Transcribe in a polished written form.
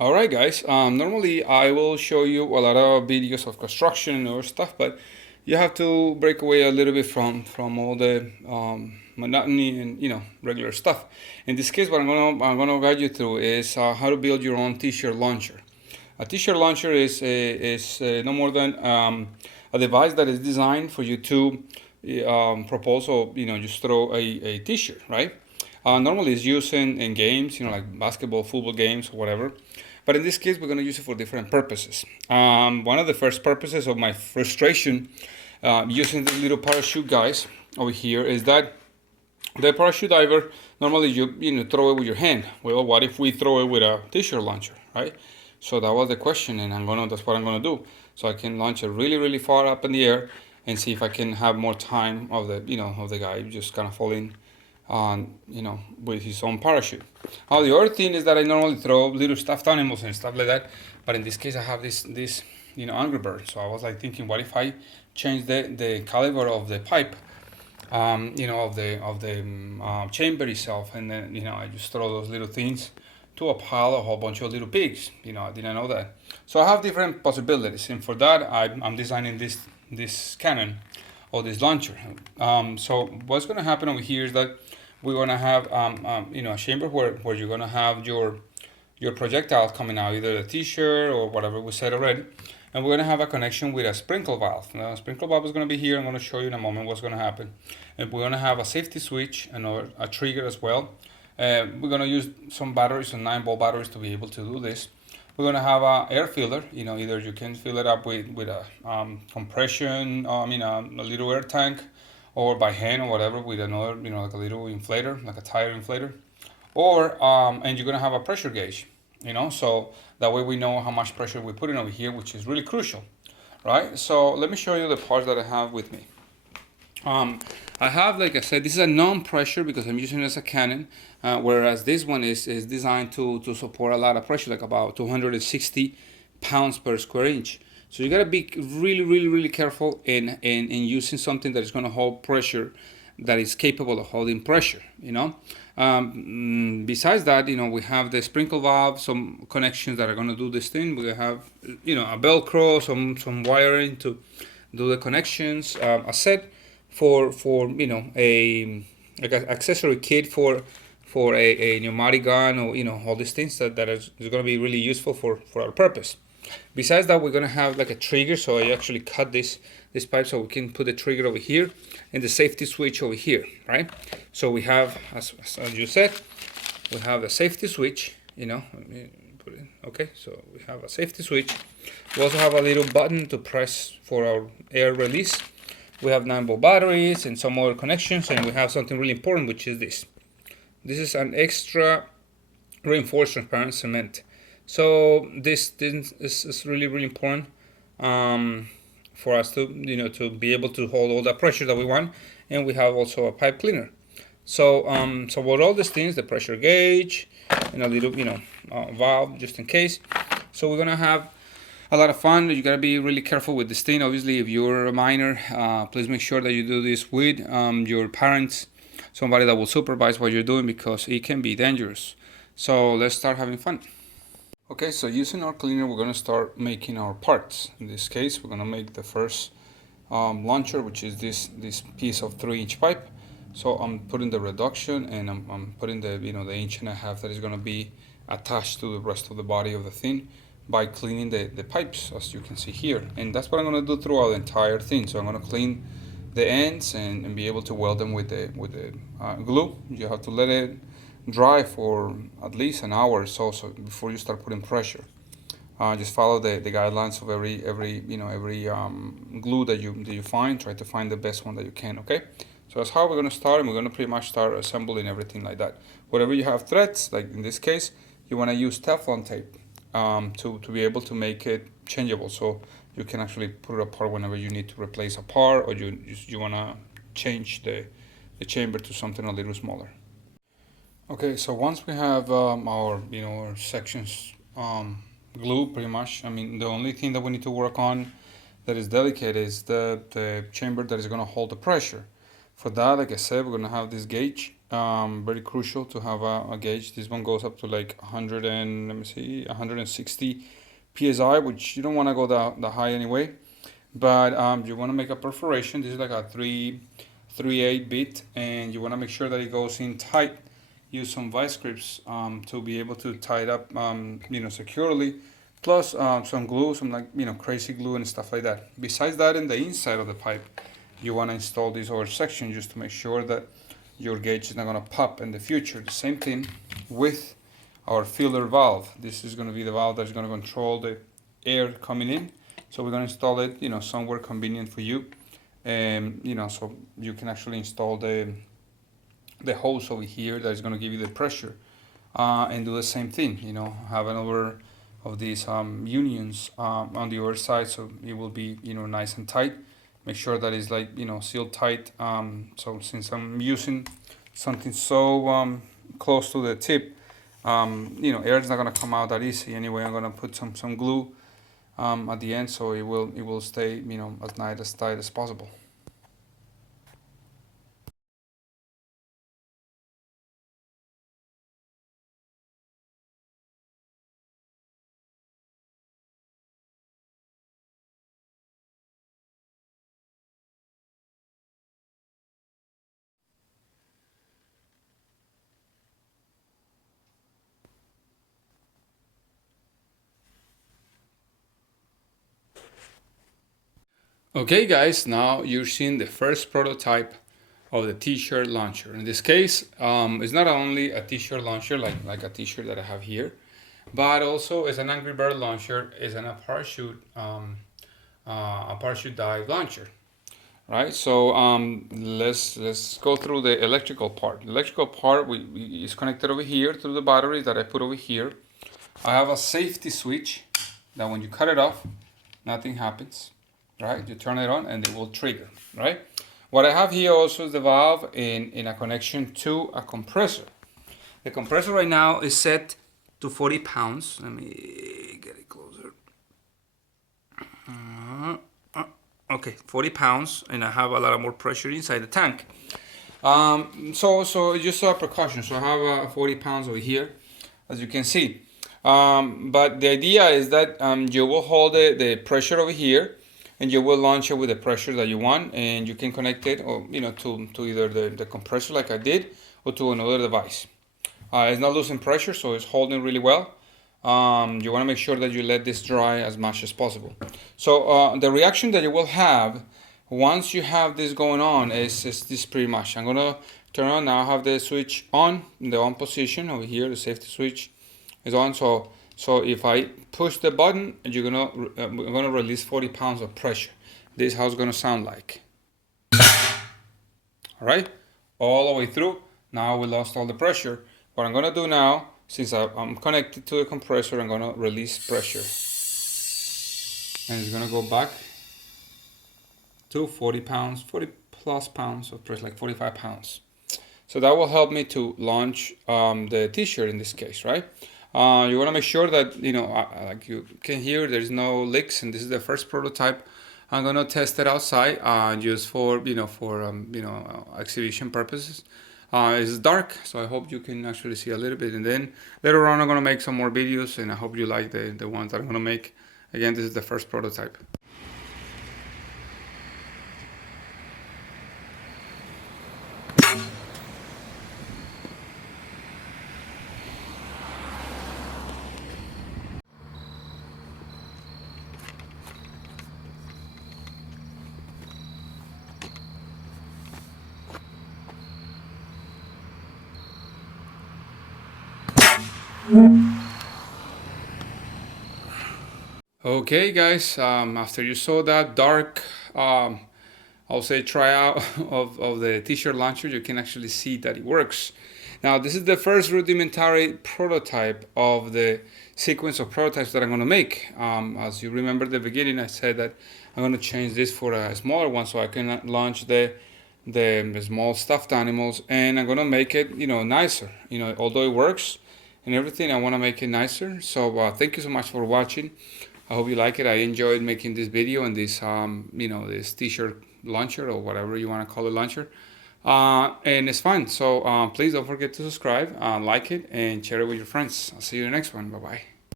All right, guys. Normally, I will show you a lot of videos of construction or stuff, but you have to break away a little bit from all the monotony and regular stuff. In this case, what I'm gonna guide you through is how to build your own t-shirt launcher. A t-shirt launcher is no more than a device that is designed for you to propose or just throw a t-shirt, right? Normally it's used in games, like basketball, football games, or whatever. But in this case, we're going to use it for different purposes. One of the first purposes of my frustration using the little parachute guys over here is that the parachute diver, normally you throw it with your hand. Well, what if we throw it with a t-shirt launcher, right? So that was the question, and that's what I'm gonna do. So I can launch it really, really far up in the air and see if I can have more time of the guy just kind of falling on with his own parachute. Now the other thing is that I normally throw little stuffed animals and stuff like that, but in this case I have this Angry Bird. So I was like thinking, what if I change the caliber of the pipe, of the chamber itself, and then I just throw those little things to a pile, a whole bunch of little pigs. I didn't know that. So I have different possibilities, and for that I'm designing this cannon or this launcher. So what's going to happen over here is that we're going to have a chamber where you're going to have your projectile coming out, either the t-shirt or whatever we said already. And we're going to have a connection with a sprinkle valve. Now, a sprinkle valve is going to be here. I'm going to show you in a moment what's going to happen. And we're going to have a safety switch and a trigger as well. We're going to use some batteries, some 9-volt batteries, to be able to do this. We're going to have a air filler. Either you can fill it up with a compression, a little air tank, or by hand or whatever with another, like a little inflator, like a tire inflator. Or and you're going to have a pressure gauge, so that way we know how much pressure we're putting over here, which is really crucial, right? So let me show you the parts that I have with me. I have, like I said, this is a non-pressure because I'm using it as a cannon, whereas this one is designed to support a lot of pressure, like about 260 pounds per square inch. So you gotta be really, really, really careful in using something that is gonna hold pressure, that is capable of holding pressure. Besides that, we have the sprinkle valve, some connections that are gonna do this thing. We have, a Velcro, some wiring to do the connections, a set for a like an accessory kit for a pneumatic gun, or all these things that is going to be really useful for our purpose. Besides that, we're going to have like a trigger, so I actually cut this pipe so we can put the trigger over here and the safety switch over here, right? So we have, as you said, we have a safety switch, let me put it, okay, so we have a safety switch. We also have a little button to press for our air release. We have 9-volt batteries and some other connections, and we have something really important, which is this. This is an extra reinforced transparent cement. So this is really, really important for us to to be able to hold all that pressure that we want. And we have also a pipe cleaner. So so with all these things, the pressure gauge and a little valve just in case. So we're gonna have a lot of fun. You gotta be really careful with this thing. Obviously, if you're a minor, please make sure that you do this with your parents, somebody that will supervise what you're doing, because it can be dangerous. So let's start having fun. Okay, so using our cleaner, we're gonna start making our parts. In this case, we're gonna make the first launcher, which is this piece of 3-inch pipe. So I'm putting the reduction, and I'm putting the the 1.5 inch that is gonna be attached to the rest of the body of the thing, by cleaning the pipes, as you can see here. And that's what I'm going to do throughout the entire thing. So I'm going to clean the ends and be able to weld them with the glue. You have to let it dry for at least an hour or so before you start putting pressure. Just follow the guidelines of every glue that you find. Try to find the best one that you can, okay? So that's how we're going to start, and we're going to pretty much start assembling everything like that. Whatever you have threads, like in this case, you want to use Teflon tape to be able to make it changeable, so you can actually put it apart whenever you need to replace a part, or you want to change the chamber to something a little smaller. Okay, so once we have our sections glued, pretty much, the only thing that we need to work on that is delicate is the chamber that is going to hold the pressure. For that, like I said, we're going to have this gauge, very crucial to have a gauge. This one goes up to like 100 and let me see, 160 psi, which you don't want to go that high anyway. But you want to make a perforation. This is like a 3/8 bit, and you want to make sure that it goes in tight. Use some vice grips to be able to tie it up, securely. Plus some glue, some like crazy glue and stuff like that. Besides that, in the inside of the pipe, you want to install this other section just to make sure that your gauge is not going to pop in the future. The same thing with our filler valve. This is going to be the valve that's going to control the air coming in. So we're going to install it, somewhere convenient for you, and so you can actually install the hose over here that is going to give you the pressure, and do the same thing. Have another of these unions on the other side, so it will be nice and tight. Make sure that it's like sealed tight. So since I'm using something so close to the tip, air is not gonna come out that easy. Anyway, I'm gonna put some glue at the end, so it will stay as tight as possible. Okay guys, now you're seeing the first prototype of the t-shirt launcher. In this case, it's not only a t-shirt launcher like a t-shirt that I have here, but also it's an Angry Bird launcher, it's a parachute dive launcher. Right, so let's go through the electrical part. The electrical part is connected over here through the batteries that I put over here. I have a safety switch that when you cut it off, nothing happens. Right, you turn it on and it will trigger. Right, what I have here also is the valve in a connection to a compressor. The compressor right now is set to 40 pounds. Let me get it closer. Okay, 40 pounds, and I have a lot more pressure inside the tank. So just a precaution. So I have 40 pounds over here, as you can see. But the idea is that you will hold the pressure over here, and you will launch it with the pressure that you want, and you can connect it, or to either the compressor like I did, or to another device. It's not losing pressure, so it's holding really well. You want to make sure that you let this dry as much as possible. So the reaction that you will have once you have this going on is this pretty much. I'm gonna turn on now. I have the switch on in the on position over here. The safety switch is on. So if I push the button, I'm gonna release 40 pounds of pressure. This is how it's gonna sound like. All right, all the way through. Now we lost all the pressure. What I'm gonna do now, since I'm connected to the compressor, I'm gonna release pressure, and it's gonna go back to 40 pounds, 40 plus pounds of pressure, like 45 pounds. So that will help me to launch the t-shirt in this case, right? You want to make sure that like you can hear, there's no leaks, and this is the first prototype. I'm gonna test it outside, just for exhibition purposes. It's dark, so I hope you can actually see a little bit, and then later on I'm gonna make some more videos, and I hope you like the ones that I'm gonna make. Again, this is the first prototype. Okay guys, after you saw that dark, I'll say tryout of the t-shirt launcher, you can actually see that it works. Now this is the first rudimentary prototype of the sequence of prototypes that I'm going to make. As you remember at the beginning, I said that I'm going to change this for a smaller one so I can launch the small stuffed animals, and I'm going to make it nicer. Although it works and everything, I want to make it nicer. So thank you so much for watching. I hope you like it. I enjoyed making this video and this this t-shirt launcher, or whatever you want to call it, launcher. And it's fun. So please don't forget to subscribe, like it, and share it with your friends. I'll see you in the next one. Bye bye.